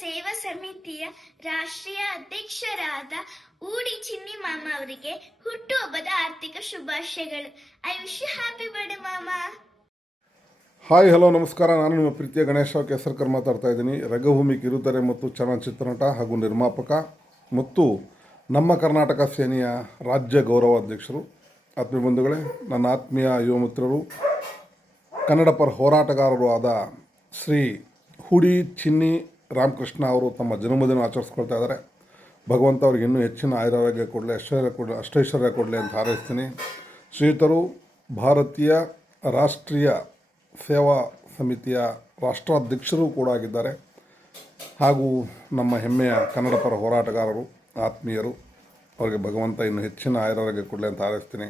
ಸೇವಾ ಸಮಿತಿಯ ರಾಷ್ಟ್ರೀಯ ಅಧ್ಯಕ್ಷರಾದ ಊಡಿ ಚಿನ್ನಿ ಮಾಮ ಅವರಿಗೆ ಹುಟ್ಟುಹಬ್ಬದ ಆರ್ಥಿಕ ಶುಭಾಶಯಗಳು. I wish you happy birthday ಮಾಮ. ಹಾಯ್ ಹಲೋ ನಮಸ್ಕಾರ. ನಾನು ನಿಮ್ಮ ಪ್ರೀತಿಯ ಗಣೇಶ ಕೇಸರ್ಕರ್ ಮಾತಾಡ್ತಾ ಇದ್ದೀನಿ. ರಂಗಭೂಮಿ ಕಿರುತೆರೆ ಮತ್ತು ಚಲನಚಿತ್ರ ನಟ ಹಾಗೂ ನಿರ್ಮಾಪಕ ಮತ್ತು ನಮ್ಮ ಕರ್ನಾಟಕ ಸೇನೆಯ ರಾಜ್ಯ ಗೌರವಾಧ್ಯಕ್ಷರು. ಆತ್ಮೀಯ ಬಂಧುಗಳೇ, ನನ್ನ ಆತ್ಮೀಯ ಯುವ ಮಿತ್ರರು ಕನ್ನಡ ಪರ ಹೋರಾಟಗಾರರು ಆದ ಶ್ರೀ ಹುಡಿ ಚಿನ್ನಿ ರಾಮಕೃಷ್ಣ ಅವರು ತಮ್ಮ ಜನ್ಮದಿನ ಆಚರಿಸ್ಕೊಳ್ತಾ ಇದ್ದಾರೆ. ಭಗವಂತ ಅವ್ರಿಗೆ ಇನ್ನೂ ಹೆಚ್ಚಿನ ಆಯುರಾರೋಗ್ಯ ಕೊಡಲಿ, ಐಶ್ವರ್ಯ ಕೊಡಲಿ, ಅಷ್ಟೈಶ್ವರ್ಯ ಕೊಡಲಿ ಅಂತ ಹಾರೈಸ್ತೀನಿ. ಶ್ರೀಯುತರು ಭಾರತೀಯ ರಾಷ್ಟ್ರೀಯ ಸೇವಾ ಸಮಿತಿಯ ರಾಷ್ಟ್ರಾಧ್ಯಕ್ಷರು ಕೂಡ ಆಗಿದ್ದಾರೆ. ಹಾಗೂ ನಮ್ಮ ಹೆಮ್ಮೆಯ ಕನ್ನಡ ಪರ ಹೋರಾಟಗಾರರು, ಆತ್ಮೀಯರು, ಅವರಿಗೆ ಭಗವಂತ ಇನ್ನು ಹೆಚ್ಚಿನ ಆಯುರಾರೋಗ್ಯ ಕೊಡಲಿ ಅಂತ ಹಾರೈಸ್ತೀನಿ.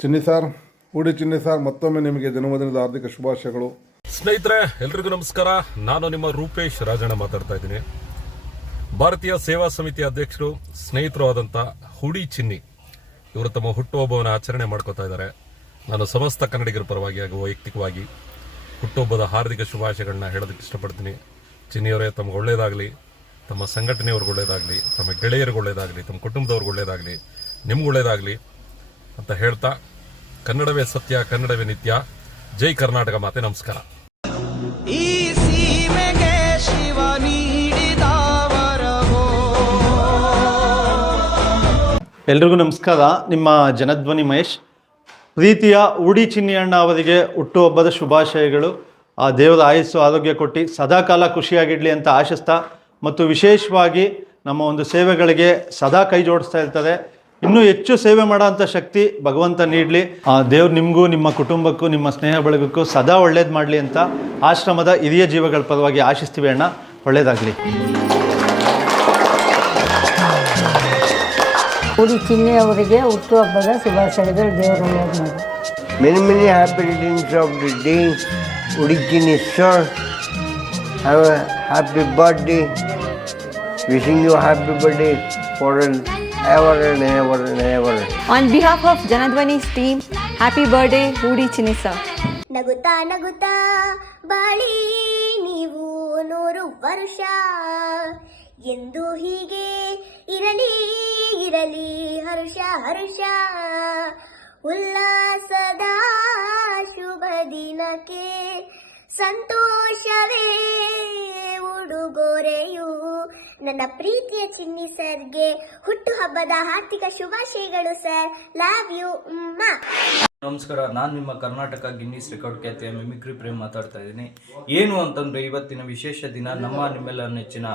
ಚಿನ್ನಿ ಸರ್, ಹೂಡಿ ಚಿನ್ನಿ ಸರ್, ಮತ್ತೊಮ್ಮೆ ನಿಮಗೆ ಜನ್ಮದಿನದ ಹಾರ್ದಿಕ ಶುಭಾಶಯಗಳು. ಸ್ನೇಹಿತರೆ, ಎಲ್ರಿಗೂ ನಮಸ್ಕಾರ. ನಾನು ನಿಮ್ಮ ರೂಪೇಶ್ ರಾಜಣ್ಣ ಮಾತಾಡ್ತಾ ಇದ್ದೀನಿ. ಭಾರತೀಯ ಸೇವಾ ಸಮಿತಿ ಅಧ್ಯಕ್ಷರು, ಸ್ನೇಹಿತರು ಆದಂತ ಹುಡಿ ಚಿನ್ನಿ, ಇವರು ತಮ್ಮ ಹುಟ್ಟುಹಬ್ಬವನ್ನು ಆಚರಣೆ ಮಾಡ್ಕೋತಾ ಇದ್ದಾರೆ. ನಾನು ಸಮಸ್ತ ಕನ್ನಡಿಗರ ಪರವಾಗಿ ಹಾಗೂ ವೈಯಕ್ತಿಕವಾಗಿ ಹುಟ್ಟುಹಬ್ಬದ ಹಾರ್ದಿಕ ಶುಭಾಶಯಗಳನ್ನ ಹೇಳೋದಕ್ಕೆ ಇಷ್ಟಪಡ್ತೀನಿ. ಚಿನ್ನಿಯವರೇ, ತಮ್ಗೆ ಒಳ್ಳೇದಾಗಲಿ, ತಮ್ಮ ಸಂಘಟನೆಯವ್ರಿಗೆ ಒಳ್ಳೇದಾಗಲಿ, ತಮ್ಮ ಗೆಳೆಯರಿಗೆ ಒಳ್ಳೇದಾಗಲಿ, ತಮ್ಮ ಕುಟುಂಬದವ್ರಿಗೆ ಒಳ್ಳೇದಾಗಲಿ, ನಿಮ್ಗೆ ಒಳ್ಳೇದಾಗಲಿ ಅಂತ ಹೇಳ್ತಾ ಕನ್ನಡವೇ ಸತ್ಯ, ಕನ್ನಡವೇ ನಿತ್ಯ. ಜೈ ಕರ್ನಾಟಕ ಮಾತೆ, ನಮಸ್ಕಾರ. ಎಲ್ರಿಗೂ ನಮಸ್ಕಾರ. ನಿಮ್ಮ ಜನಧ್ವನಿ ಮಹೇಶ್. ಪ್ರೀತಿಯ ಉಡಿ ಚಿನ್ನಿಯಣ್ಣ ಅವರಿಗೆ ಹುಟ್ಟುಹಬ್ಬದ ಶುಭಾಶಯಗಳು. ಆ ದೇವರ ಆಯಸ್ಸು ಆರೋಗ್ಯ ಕೊಟ್ಟು ಸದಾಕಾಲ ಖುಷಿಯಾಗಿಡಲಿ ಅಂತ ಆಶಿಸ್ತಾ. ಮತ್ತು ವಿಶೇಷವಾಗಿ ನಮ್ಮ ಒಂದು ಸೇವೆಗಳಿಗೆ ಸದಾ ಕೈ ಜೋಡಿಸ್ತಾ ಇರ್ತಾರೆ ಇನ್ನೂ ಹೆಚ್ಚು ಸೇವೆ ಮಾಡೋಂಥ ಶಕ್ತಿ ಭಗವಂತ ನೀಡಲಿ. ಆ ದೇವ್ರು ನಿಮಗೂ, ನಿಮ್ಮ ಕುಟುಂಬಕ್ಕೂ, ನಿಮ್ಮ ಸ್ನೇಹ ಬಳಗಕ್ಕೂ ಸದಾ ಒಳ್ಳೇದು ಮಾಡಲಿ ಅಂತ ಆಶ್ರಮದ ಹಿರಿಯ ಜೀವಗಳ ಪರವಾಗಿ ಆಶಿಸ್ತೀವಿ ಅಣ್ಣ. ಒಳ್ಳೇದಾಗಲಿ. ಉಡಿ ಚಿನ್ನಿ ಅವರಿಗೆ ಹುಟ್ಟುಹಬ್ಬದ ಶುಭಾಶಯಗಳು ದೇವರು ಒಳ್ಳೆಯದು ಮಾಡಿ Many, many happy returns of the day. Origin sir. Have a happy birthday. Wishing you happy birthday for an ever and ever and ever. On behalf of Janadvani's team, happy birthday, Hudi Chinisa. ನಗುತ್ತಾ ನಗುತ್ತಾ ಬಾಳಿ ನೀವು ನೂರು ವರುಷ ಎಂದು ಹೀಗೆ ಇರಲಿ ಇರಲಿ, ಹರ್ಷ ಹರ್ಷ. ಉಲ್ಲಾಸದ ಶುಭ ದಿನಕ್ಕೆ ಸಂತೋಷವೇ ಉಡುಗೊರೆಯು. ನನ್ನ ಪ್ರೀತಿಯ ಚಿನ್ನಿ ಸರ್ಗೆ ಹುಟ್ಟುಹಬ್ಬದ ಹಾರ್ದಿಕ ಶುಭಾಶಯಗಳು, ಸರ್. ಲವ್ ಯು ಉಮ್ಮ ನಮಸ್ಕಾರ, ನಾನು ನಿಮ್ಮ ಕರ್ನಾಟಕ ಗಿನ್ನಿಸ್ ರೆಕಾರ್ಡ್ ಖ್ಯಾತಿಯ ಮಿಮಿಕ್ರಿ ಪ್ರೇಮ್ ಮಾತಾಡ್ತಾ ಇದ್ದೀನಿ. ಏನು ಅಂತಂದ್ರೆ, ಇವತ್ತಿನ ವಿಶೇಷ ದಿನ ನಮ್ಮ ನಿಮ್ಮೆಲ್ಲ ನೆಚ್ಚಿನ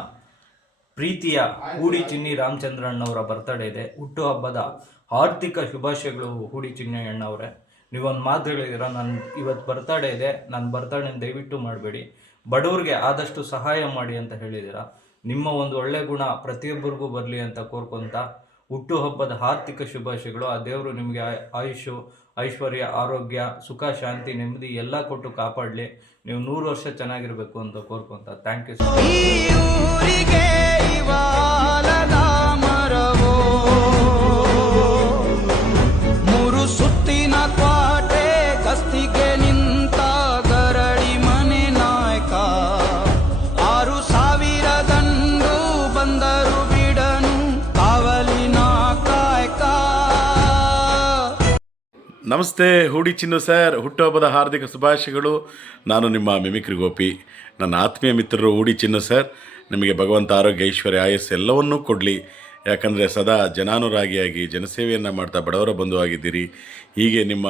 ಪ್ರೀತಿಯ ಹೂಡಿ ಚಿನ್ನಿ ರಾಮಚಂದ್ರಣ್ಣವರ ಬರ್ತಡೇ ಇದೆ. ಹುಟ್ಟುಹಬ್ಬದ ಆರ್ಥಿಕ ಶುಭಾಶಯಗಳು ಹೂಡಿ ಚಿನ್ನಿ ಅಣ್ಣವರೇ. ನೀವೊಂದು ಮಾತು ಹೇಳಿದಿರ ನಾನು ಇವತ್ತು ಬರ್ತಡೇ ಇದೆ ನನ್ನ ಬರ್ತಡೇ ದಯವಿಟ್ಟು ಮಾಡಬೇಡಿ. ಬಡವ್ರಿಗೆ ಆದಷ್ಟು ಸಹಾಯ ಮಾಡಿ ಅಂತ ಹೇಳಿದಿರ ನಿಮ್ಮ ಒಂದು ಒಳ್ಳೆ ಗುಣ ಪ್ರತಿಯೊಬ್ಬರಿಗೂ ಬರಲಿ ಅಂತ ಕೋರ್ಕೊಂತ ಹುಟ್ಟುಹಬ್ಬದ ಆರ್ಥಿಕ ಶುಭಾಶಯಗಳು. ಆ ದೇವರು ನಿಮಗೆ ಆಯ್- ಆಯುಷು ಐಶ್ವರ್ಯ, ಆರೋಗ್ಯ, ಸುಖ, ಶಾಂತಿ, ನೆಮ್ಮದಿ ಎಲ್ಲ ಕೊಟ್ಟು ಕಾಪಾಡಲಿ. ನೀವು ನೂರು ವರ್ಷ ಚೆನ್ನಾಗಿರ್ಬೇಕು ಅಂತ ಕೋರ್ಕೊಂತ ಥ್ಯಾಂಕ್ ಯು ನಮಸ್ತೆ, ಹೂಡಿ ಚಿನ್ನು ಸರ್. ಹುಟ್ಟುಹಬ್ಬದ ಹಾರ್ದಿಕ ಶುಭಾಶಯಗಳು. ನಾನು ನಿಮ್ಮ ಮಿಮಿಕ್ರಿ ಗೋಪಿ. ನನ್ನ ಆತ್ಮೀಯ ಮಿತ್ರರು ಹೂಡಿ ಚಿನ್ನು ಸರ್. ನಿಮಗೆ ಭಗವಂತ ಆರೋಗ್ಯ, ಐಶ್ವರ್ಯ, ಆಯಸ್ಸು ಎಲ್ಲವನ್ನೂ ಕೊಡಲಿ. ಯಾಕಂದರೆ ಸದಾ ಜನಾನುರಾಗಿಯಾಗಿ ಜನಸೇವೆಯನ್ನು ಮಾಡ್ತಾ ಬಡವರ ಬಂಧು ಆಗಿದ್ದೀರಿ ಹೀಗೆ ನಿಮ್ಮ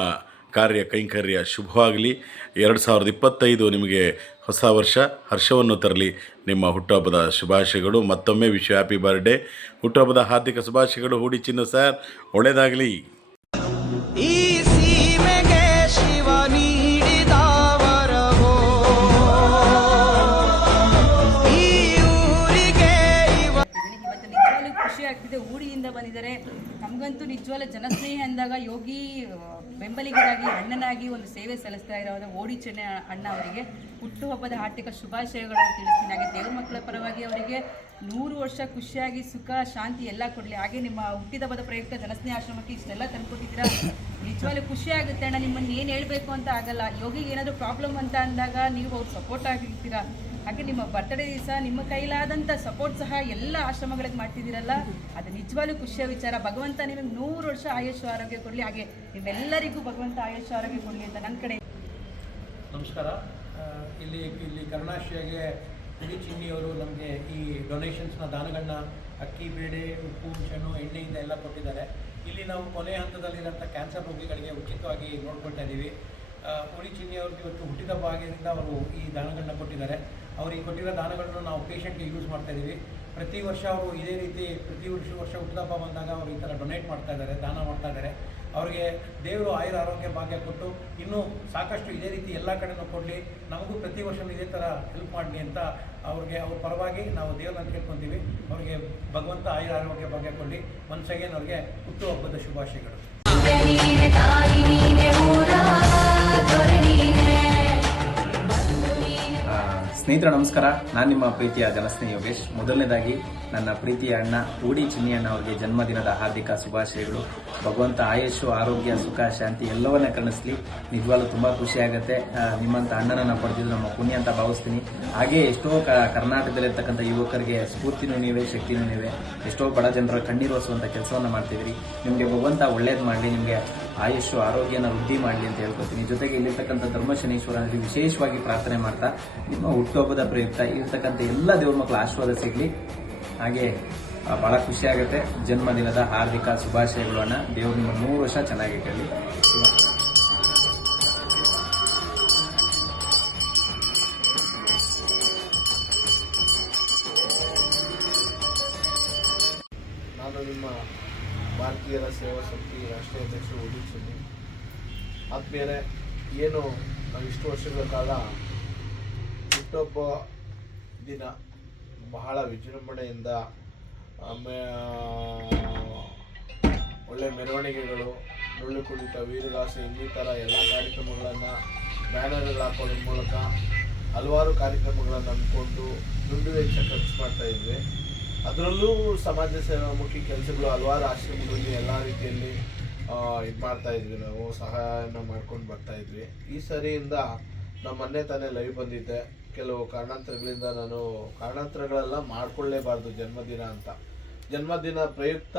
ಕಾರ್ಯ ಕೈಂಕರ್ಯ ಶುಭವಾಗಲಿ. ಎರಡು ಸಾವಿರದ ಇಪ್ಪತ್ತೈದು ನಿಮಗೆ ಹೊಸ ವರ್ಷ ಹರ್ಷವನ್ನು ತರಲಿ. ನಿಮ್ಮ ಹುಟ್ಟುಹಬ್ಬದ ಶುಭಾಶಯಗಳು. ಮತ್ತೊಮ್ಮೆ ವಿಶ್ವ ಹ್ಯಾಪಿ ಬರ್ಡೇ. ಹುಟ್ಟುಹಬ್ಬದ ಹಾರ್ದಿಕ ಶುಭಾಶಯಗಳು ಹೂಡಿ ಚಿನ್ನು ಸರ್. ಒಳ್ಳೆಯದಾಗಲಿ. ಇವ ಇವತ್ತು ನಿಜವಾಗ್ಲೂ ಜನಸ್ನೇಹಿ ಅಂದಾಗ ಯೋಗಿ ಬೆಂಬಲಿಗರಾಗಿ, ಅಣ್ಣನಾಗಿ ಒಂದು ಸೇವೆ ಸಲ್ಲಿಸ್ತಾ ಇರೋ ಓಡಿ ಚೆನ್ನ ಅಣ್ಣ ಅವರಿಗೆ. ಹುಟ್ಟುಹಬ್ಬದ ಹಾರ್ದಿಕ ಶುಭಾಶಯಗಳನ್ನು ತಿಳಿಸ್ತೀನಿ. ಹಾಗೆ ದೇವ್ರ ಮಕ್ಕಳ ಪರವಾಗಿ ಅವರಿಗೆ ನೂರು ವರ್ಷ ಖುಷಿಯಾಗಿ ಸುಖ, ಶಾಂತಿ ಎಲ್ಲ ಕೊಡಲಿ. ಹಾಗೆ ನಿಮ್ಮ ಹುಟ್ಟಿದಬ್ಬದ ಪ್ರಯುಕ್ತ ಜನಸ್ನೇಹ ಆಶ್ರಮಕ್ಕೆ ಇಷ್ಟೆಲ್ಲ ತಂದ್ಕೊಟ್ಟಿದ್ದೀರಾ? ನಿಜವಾಗ್ಲೂ ಖುಷಿ ಆಗುತ್ತೆ ಅಣ್ಣ. ನಿಮ್ಮನ್ನು ಏನು ಹೇಳಬೇಕು ಅಂತ ಆಗಲ್ಲ. ಯೋಗಿಗೆ ಏನಾದರೂ ಪ್ರಾಬ್ಲಮ್ ಅಂತ ಅಂದಾಗ ನೀವು ಅವ್ರು ಸಪೋರ್ಟ್ ಆಗಿರ್ತೀರಾ? ಹಾಗೆ ನಿಮ್ಮ ಬರ್ತ್ಡೇ ದಿವಸ ನಿಮ್ಮ ಕೈಲಾದಂಥ ಸಪೋರ್ಟ್ ಸಹ ಎಲ್ಲ ಆಶ್ರಮಗಳಿಗೆ ಮಾಡ್ತಿದ್ದೀರಲ್ಲ, ಅದು ನಿಜವಾಗ್ಲೂ ಖುಷಿಯ ವಿಚಾರ. ಭಗವಂತ ನಿಮಗೆ ನೂರು ವರ್ಷ ಆಯುಷ್ ಆರೋಗ್ಯ ಕೊಡಲಿ. ಹಾಗೆ ನಿಮ್ಮೆಲ್ಲರಿಗೂ ಭಗವಂತ ಆಯುಷ್ ಆರೋಗ್ಯ ಕೊಡಲಿ ಅಂತ ನನ್ನ ಕಡೆ. ನಮಸ್ಕಾರ. ಇಲ್ಲಿ ಇಲ್ಲಿ ಕರುಣಾಶ್ರೀಗೆ ಹುಡಿ ಚಿನ್ನಿಯವರು ನಮಗೆ ಈ ಡೊನೇಷನ್ಸ್ನ ದಾನಗಳನ್ನ ಅಕ್ಕಿ, ಬೇಳೆ, ಉಪ್ಪು, ಹುಣಸೆಹಣ್ಣು, ಎಣ್ಣೆಯಿಂದ ಎಲ್ಲ ಕೊಟ್ಟಿದ್ದಾರೆ. ಇಲ್ಲಿ ನಾವು ಕೊನೆ ಹಂತದಲ್ಲಿರೋಂಥ ಕ್ಯಾನ್ಸರ್ ರೋಗಿಗಳಿಗೆ ಉಚಿತವಾಗಿ ನೋಡ್ಕೊಳ್ತಾ ಇದ್ದೀವಿ. ಹುಡಿ ಚಿನ್ನಿಯವ್ರಿಗೆ ಇವತ್ತು ಹುಟ್ಟಿದ ಭಾಗದಿಂದ ಅವರು ಈ ದಾನಗಳನ್ನ ಕೊಟ್ಟಿದ್ದಾರೆ. ಅವರು ಈ ಕೊಟ್ಟಿರೋ ದಾನಗಳನ್ನು ನಾವು ಪೇಷಂಟ್ಗೆ ಯೂಸ್ ಮಾಡ್ತಾ ಇದ್ದೀವಿ ಪ್ರತಿ ವರ್ಷ ಅವರು ಇದೇ ರೀತಿ, ಪ್ರತಿ ವರ್ಷ ವರ್ಷ ಹುಟ್ಟಿದಪ್ಪ ಬಂದಾಗ ಅವರು ಈ ಥರ ಡೊನೇಟ್ ಮಾಡ್ತಾ ಇದ್ದಾರೆ ದಾನ ಮಾಡ್ತಾ ಇದ್ದಾರೆ ಅವರಿಗೆ ದೇವರು ಆಯುರ ಆರೋಗ್ಯ ಭಾಗ್ಯ ಕೊಟ್ಟು ಇನ್ನೂ ಸಾಕಷ್ಟು ಇದೇ ರೀತಿ ಎಲ್ಲ ಕಡೆನೂ ಕೊಡಲಿ, ನಮಗೂ ಪ್ರತಿ ವರ್ಷ ಇದೇ ಥರ ಹೆಲ್ಪ್ ಮಾಡಲಿ ಅಂತ ಅವ್ರಿಗೆ, ಅವ್ರ ಪರವಾಗಿ ನಾವು ದೇವ್ರನ್ನ ಕೇಳ್ಕೊತೀವಿ. ಅವರಿಗೆ ಭಗವಂತ ಆಯುರ ಆರೋಗ್ಯ ಭಾಗ್ಯ ಕೊಡಲಿ. ಒನ್ಸ್ ಅವ್ರಿಗೆ ಹುಟ್ಟುಹಬ್ಬದ ಶುಭಾಶಯಗಳು. ಸ್ನೇಹಿತರೆ, ನಮಸ್ಕಾರ. ನಾನು ನಿಮ್ಮ ಪ್ರೀತಿಯ ಜನಸ್ನೇಹಿ ಯೋಗೇಶ್. ಮೊದಲನೇದಾಗಿ, ನನ್ನ ಪ್ರೀತಿಯ ಅಣ್ಣ ಊಡಿ ಚಿನ್ನಿ ಅಣ್ಣ ಅವರಿಗೆ ಜನ್ಮದಿನದ ಹಾರ್ದಿಕ ಶುಭಾಶಯಗಳು. ಭಗವಂತ ಆಯುಷು ಆರೋಗ್ಯ, ಸುಖ, ಶಾಂತಿ ಎಲ್ಲವನ್ನ ಕರ್ಣಿಸ್ಲಿ. ನಿಜವಾಗ್ಲೂ ತುಂಬಾ ಖುಷಿಯಾಗುತ್ತೆ ನಿಮ್ಮಂತ ಅಣ್ಣನನ್ನ ಪಡೆದಿದ್ದು ನಮ್ಮ ಪುಣ್ಯ ಅಂತ ಭಾವಿಸ್ತೀನಿ. ಹಾಗೆ ಎಷ್ಟೋ ಕರ್ನಾಟಕದಲ್ಲಿರ್ತಕ್ಕಂಥ ಯುವಕರಿಗೆ ಸ್ಫೂರ್ತಿನೂ ನೀವೇ, ಶಕ್ತಿನೂ ನೀವೇ, ಎಷ್ಟೋ ಬಡ ಜನರ ಕಣ್ಣೀರು ಕೆಲಸವನ್ನು ಕೆಲಸವನ್ನ ಮಾಡ್ತಿದ್ದೀರಿ. ನಿಮಗೆ ಭಗವಂತ ಒಳ್ಳೇದು ಮಾಡಲಿ, ನಿಮಗೆ ಆಯುಷು, ಆರೋಗ್ಯನ ವೃದ್ಧಿ ಮಾಡಲಿ ಅಂತ ಹೇಳ್ಕೊತೀನಿ. ಜೊತೆಗೆ ಇಲ್ಲಿರ್ತಕ್ಕಂಥ ಧರ್ಮಶನೇಶ್ವರನಲ್ಲಿ ವಿಶೇಷವಾಗಿ ಪ್ರಾರ್ಥನೆ ಮಾಡ್ತಾ, ನಿಮ್ಮ ಹುಟ್ಟುಹಬ್ಬದ ಪ್ರಯುಕ್ತ, ಇರ್ತಕ್ಕಂಥ ಎಲ್ಲ ದೇವ್ರ ಮಕ್ಕಳ ಆಶೀರ್ವಾದ ಸಿಗಲಿ. ಹಾಗೆ ಬಹಳ ಖುಷಿ ಆಗುತ್ತೆ. ಜನ್ಮದಿನದ ಹಾರ್ದಿಕ ಶುಭಾಶಯಗಳನ್ನು ದೇವ್ರು ನಿಮ್ಮ ನೂರು ವರ್ಷ ನಾನು ಭಾರತೀಯರ ಸೇವಾ ಸಮಿತಿ ರಾಷ್ಟ್ರೀಯ ಅಧ್ಯಕ್ಷರು ಉದಿಸಿದ್ದೀನಿ ಆದ್ಮೇಲೆ ಏನು ನಾವು ಇಷ್ಟು ವರ್ಷಗಳ ಕಾಲ ಹುಟ್ಟೊಬ್ಬ ದಿನ ಬಹಳ ವಿಜೃಂಭಣೆಯಿಂದ ಒಳ್ಳೆ ಮೆರವಣಿಗೆಗಳು ಡೊಳ್ಳು ಕುಣಿತ ವೀರದಾಸ ಇನ್ನಿತರ ಎಲ್ಲ ಕಾರ್ಯಕ್ರಮಗಳನ್ನು ಬ್ಯಾನರ್ಗಳು ಹಾಕೋದ್ರ ಮೂಲಕ ಹಲವಾರು ಕಾರ್ಯಕ್ರಮಗಳನ್ನು ಹಮ್ಮಿಕೊಂಡು ದುಂಡು ವೆಚ್ಚ ಖರ್ಚು ಮಾಡ್ತಾ ಇದ್ವಿ. ಅದರಲ್ಲೂ ಸಮಾಜ ಸೇವಾಮುಖಿ ಕೆಲಸಗಳು, ಹಲವಾರು ಆಶ್ರಮಗಳಲ್ಲಿ ಎಲ್ಲ ರೀತಿಯಲ್ಲಿ ಇದು ಮಾಡ್ತಾ ಇದ್ವಿ ನಾವು, ಸಹಾಯನ ಮಾಡ್ಕೊಂಡು ಬರ್ತಾ ಇದ್ವಿ. ಈ ಸರಿಯಿಂದ ನಮ್ಮ ಮೊನ್ನೆ ತಾನೇ ಲೈವ್ ಬಂದಿದ್ದೆ. ಕೆಲವು ಕಾರಣಾಂತರಗಳಿಂದ ನಾನು ಕಾರಣಾಂತರಗಳೆಲ್ಲ ಮಾಡ್ಕೊಳ್ಳೇಬಾರ್ದು ಜನ್ಮದಿನ ಅಂತ. ಜನ್ಮದಿನ ಪ್ರಯುಕ್ತ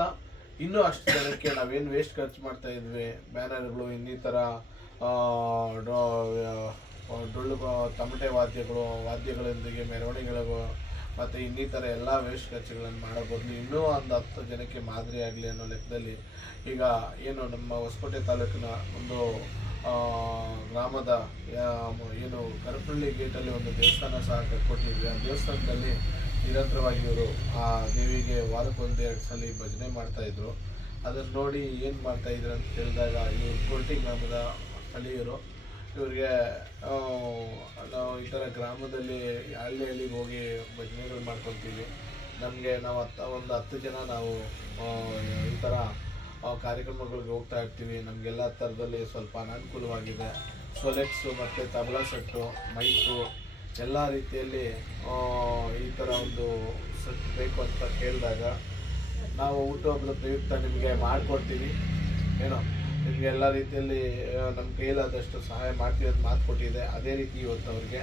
ಇನ್ನೂ ಅಷ್ಟು ಜನಕ್ಕೆ ನಾವೇನು ವೇಸ್ಟ್ ಖರ್ಚು ಮಾಡ್ತಾ ಇದ್ವಿ. ಬ್ಯಾನರ್ಗಳು, ಇನ್ನಿತರ ಡೊಳ್ಳು ತಮಟೆ ವಾದ್ಯಗಳು, ವಾದ್ಯಗಳೊಂದಿಗೆ ಮೆರವಣಿಗೆಗಳು ಮತ್ತು ಇನ್ನಿತರ ಎಲ್ಲ ವೇಸ್ಟ್ ಖರ್ಚುಗಳನ್ನು ಮಾಡೋ ಬದಲು ಇನ್ನೂ ಒಂದು ಹತ್ತು ಜನಕ್ಕೆ ಮಾದರಿ ಆಗಲಿ ಅನ್ನೋ ಲೆಕ್ಕದಲ್ಲಿ ಈಗ ಏನು ನಮ್ಮ ಹೊಸಕೋಟೆ ತಾಲೂಕಿನ ಒಂದು ಗ್ರಾಮದ ಏನು ಕರಪಳ್ಳಿ ಗೇಟಲ್ಲಿ ಒಂದು ದೇವಸ್ಥಾನ ಸಹ ಕಟ್ಕೊಟ್ಟಿದ್ವಿ. ಆ ದೇವಸ್ಥಾನದಲ್ಲಿ ನಿರಂತರವಾಗಿ ಇವರು ಆ ದೇವಿಗೆ ವಾರಕ್ಕೊಂದು ಎರಡು ಸಲ ಭಜನೆ ಮಾಡ್ತಾಯಿದ್ರು ಅದನ್ನು ನೋಡಿ ಏನು ಮಾಡ್ತಾ ಇದ್ರು ಅಂತ ಕೇಳಿದಾಗ ಇವರು ಕೋಟಿ ಗ್ರಾಮದ ಸ್ಥಳೀಯರು ಇವರಿಗೆ ನಾವು ಈ ಥರ ಗ್ರಾಮದಲ್ಲಿ ಹಳ್ಳಿ ಹಳ್ಳಿಗೆ ಹೋಗಿ ಭಜನೆಗಳು ಮಾಡ್ಕೊತೀವಿ. ನಮಗೆ ನಾವು ಹತ್ತು, ಒಂದು ಹತ್ತು ಜನ ನಾವು ಈ ಥರ ಕಾರ್ಯಕ್ರಮಗಳಿಗೆ ಹೋಗ್ತಾ ಇರ್ತೀವಿ. ನಮಗೆಲ್ಲ ಥರದಲ್ಲಿ ಸ್ವಲ್ಪ ಅನಾನುಕೂಲವಾಗಿದೆ. ಸೊಲೆಕ್ಸು ಮತ್ತು ತಬಲಾ ಸೆಟ್ಟು ಮೈಕು ಎಲ್ಲ ರೀತಿಯಲ್ಲಿ ಈ ಥರ ಒಂದು ಸೆಟ್ ಬೇಕು ಅಂತ ಕೇಳಿದಾಗ ನಾವು ಹುಟ್ಟುಹಬ್ಬದ ಪ್ರಯುಕ್ತ ನಿಮಗೆ ಮಾಡಿಕೊಡ್ತೀವಿ. ಏನೋ? ನಿಮಗೆ ಎಲ್ಲ ರೀತಿಯಲ್ಲಿ ನಮ್ಮ ಕೈಲಾದಷ್ಟು ಸಹಾಯ ಮಾಡ್ತೀವಿ ಅಂತ ಮಾತು ಕೊಟ್ಟಿದೆ. ಅದೇ ರೀತಿ ಇವತ್ತು ಅವ್ರಿಗೆ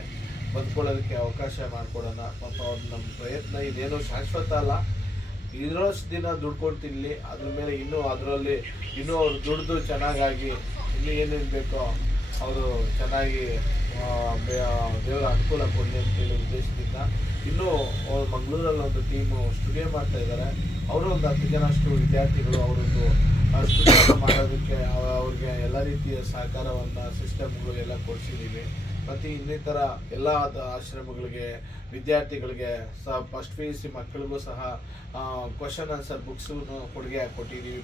ಬದುಕೊಳ್ಳೋದಕ್ಕೆ ಅವಕಾಶ ಮಾಡಿಕೊಡೋಣ. ಪಾಪ ಅವ್ರ ನಮ್ಮ ಪ್ರಯತ್ನ ಇದೇನೋ ಶಾಶ್ವತ ಅಲ್ಲ. ಇರೋಷ್ಟು ದಿನ ದುಡ್ಕೊಂಡು ತಿನ್ನಲಿ ಅದ್ರ ಮೇಲೆ ಇನ್ನೂ ಅದರಲ್ಲಿ ಇನ್ನೂ ಅವ್ರು ದುಡ್ದು ಚೆನ್ನಾಗಾಗಿ ಇನ್ನೂ ಏನೇನು ಬೇಕೋ ಅವರು ಚೆನ್ನಾಗಿ ದೇವರ ಅನುಕೂಲ ಕೊಡಲಿ ಅಂತೇಳಿ ಉದ್ದೇಶದಿಂದ ಇನ್ನೂ ಅವರು ಮಂಗಳೂರಲ್ಲಿ ಒಂದು ಟೀಮು ಸ್ಟುಡಿಯೋ ಮಾಡ್ತಾ ಇದ್ದಾರೆ ಅವರು ಒಂದು ಹತ್ತು ಜನ ಅಷ್ಟು ವಿದ್ಯಾರ್ಥಿಗಳು, ಅವರೊಂದು ಸ್ಟುಡಿಯೋ ಮಾಡೋದಕ್ಕೆ ಅವ- ಅವ್ರಿಗೆ ಎಲ್ಲ ರೀತಿಯ ಸಹಕಾರವನ್ನು ಸಿಸ್ಟಮ್ಗಳು ಎಲ್ಲ ಕೊಡಿಸಿದ್ದೀವಿ ಮತ್ತು ಇನ್ನಿತರ ಎಲ್ಲ ಆಶ್ರಮಗಳಿಗೆ, ವಿದ್ಯಾರ್ಥಿಗಳಿಗೆ ಸಹ ಫಸ್ಟ್ ಪಿ ಯು ಸಿ ಮಕ್ಕಳಿಗೂ ಸಹ ಕ್ವಶನ್ ಆನ್ಸರ್ ಬುಕ್ಸನ್ನು ಕೊಡುಗೆ ಕೊಟ್ಟಿದ್ದೀವಿ